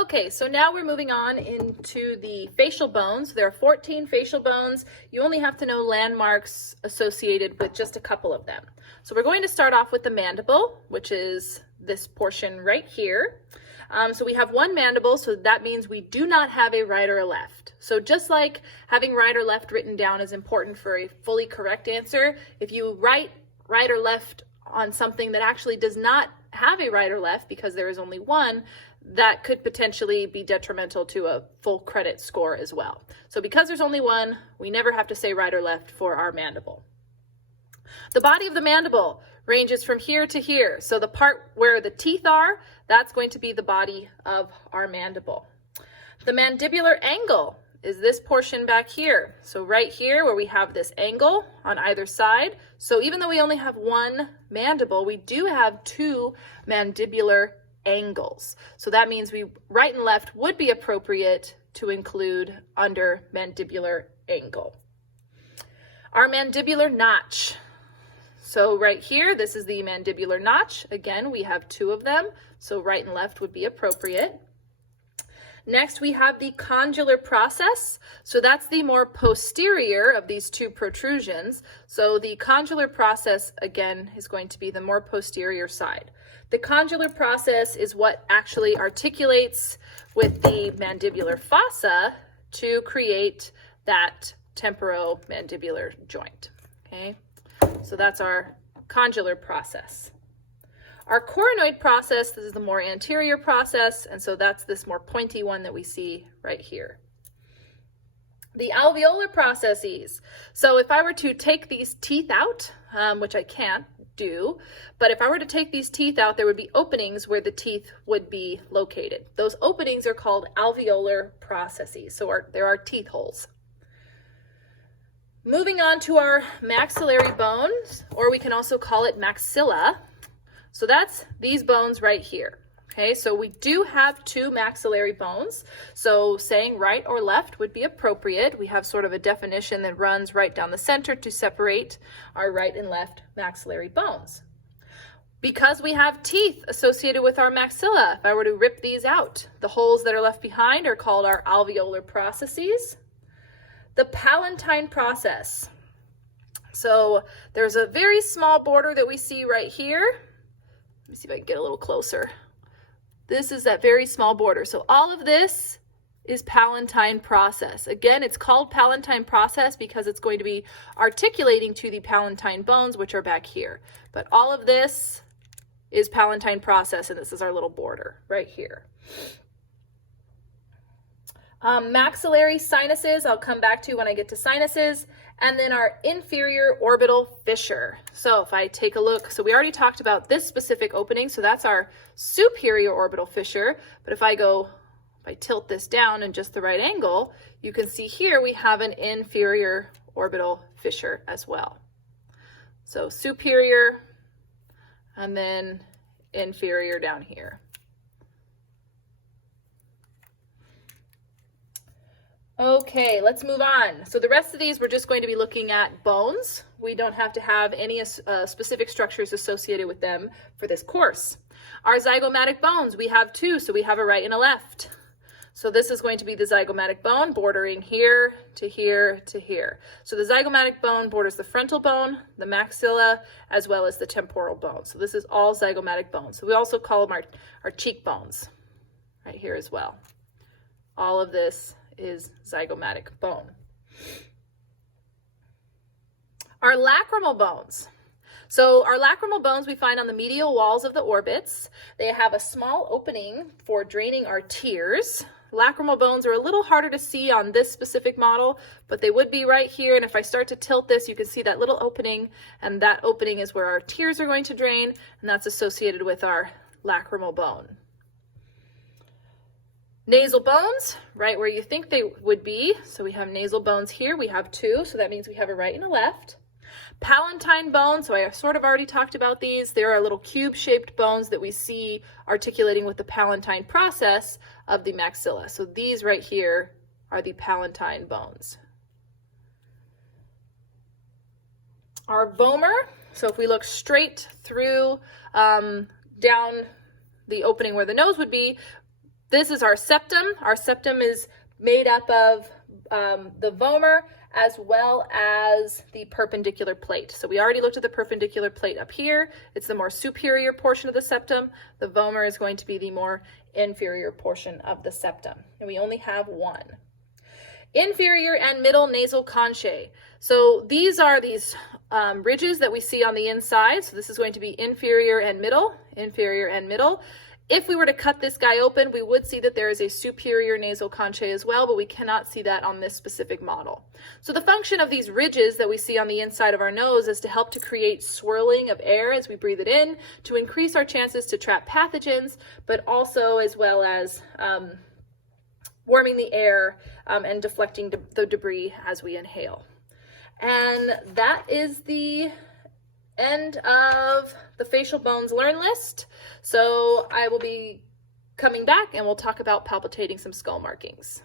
Okay, so now we're moving on into the facial bones. There are 14 facial bones. You only have to know landmarks associated with just a couple of them. So we're going to start off with the mandible, which is this portion right here. So we have one mandible, so that means we do not have a right or a left. So just like having right or left written down is important for a fully correct answer, if you write right or left on something that actually does not have a right or left because there is only one, that could potentially be detrimental to a full credit score as well. So because there's only one, we never have to say right or left for our mandible. The body of the mandible ranges from here to here. So the part where the teeth are, that's going to be the body of our mandible. The mandibular angle is this portion back here. So right here where we have this angle on either side. So even though we only have one mandible, we do have two mandibular angles. So that means right and left would be appropriate to include under mandibular angle. Our mandibular notch. So right here, this is the mandibular notch. Again, we have two of them, so right and left would be appropriate. Next, we have the condylar process. So that's the more posterior of these two protrusions. So the condylar process, again, is going to be the more posterior side. The condylar process is what actually articulates with the mandibular fossa to create that temporomandibular joint, okay? So that's our condylar process. Our coronoid process, this is the more anterior process, and so that's this more pointy one that we see right here. The alveolar processes. So if I were to take these teeth out, which I can't do, but if I were to take these teeth out, there would be openings where the teeth would be located. Those openings are called alveolar processes, so there are teeth holes. Moving on to our maxillary bones, or we can also call it maxilla. So that's these bones right here. Okay, so we do have two maxillary bones. So saying right or left would be appropriate. We have sort of a definition that runs right down the center to separate our right and left maxillary bones. Because we have teeth associated with our maxilla, if I were to rip these out, the holes that are left behind are called our alveolar processes. The palatine process. So there's a very small border that we see right here. Let me see if I can get a little closer. This is that very small border. So all of this is palatine process. Again, it's called palatine process because it's going to be articulating to the palatine bones, which are back here. But all of this is palatine process, and this is our little border right here. Maxillary sinuses, I'll come back to when I get to sinuses, and then our inferior orbital fissure. So if I take a look, so we already talked about this specific opening, so that's our superior orbital fissure, but if I tilt this down in just the right angle, you can see here we have an inferior orbital fissure as well. So superior, and then inferior down here. Okay, let's move on. So the rest of these, we're just going to be looking at bones. We don't have to have any specific structures associated with them for this course. Our zygomatic bones, we have two, so we have a right and a left. So this is going to be the zygomatic bone bordering here to here to here. So the zygomatic bone borders the frontal bone, the maxilla, as well as the temporal bone. So this is all zygomatic bones. So we also call them our cheekbones right here as well. All of this is zygomatic bone. Our lacrimal bones. So our lacrimal bones we find on the medial walls of the orbits. They have a small opening for draining our tears. Lacrimal bones are a little harder to see on this specific model, but they would be right here. And if I start to tilt this, you can see that little opening, and that opening is where our tears are going to drain, and that's associated with our lacrimal bone. Nasal bones, right where you think they would be. So we have nasal bones here. We have two, so that means we have a right and a left. Palatine bones, so I sort of already talked about these. There are little cube-shaped bones that we see articulating with the palatine process of the maxilla. So these right here are the palatine bones. Our vomer, so if we look straight through down the opening where the nose would be, This is our septum. Our septum is made up of the vomer as well as the perpendicular plate. So we already looked at the perpendicular plate up here. It's the more superior portion of the septum. The vomer is going to be the more inferior portion of the septum. And we only have one. Inferior and middle nasal conchae. So these are these ridges that we see on the inside. So this is going to be inferior and middle, inferior and middle. If we were to cut this guy open, we would see that there is a superior nasal conchae as well, but we cannot see that on this specific model. So the function of these ridges that we see on the inside of our nose is to help to create swirling of air as we breathe it in, to increase our chances to trap pathogens, but also as well as warming the air and deflecting the debris as we inhale. And that is the end of the facial bones learn list. So I will be coming back and we'll talk about palpitating some skull markings.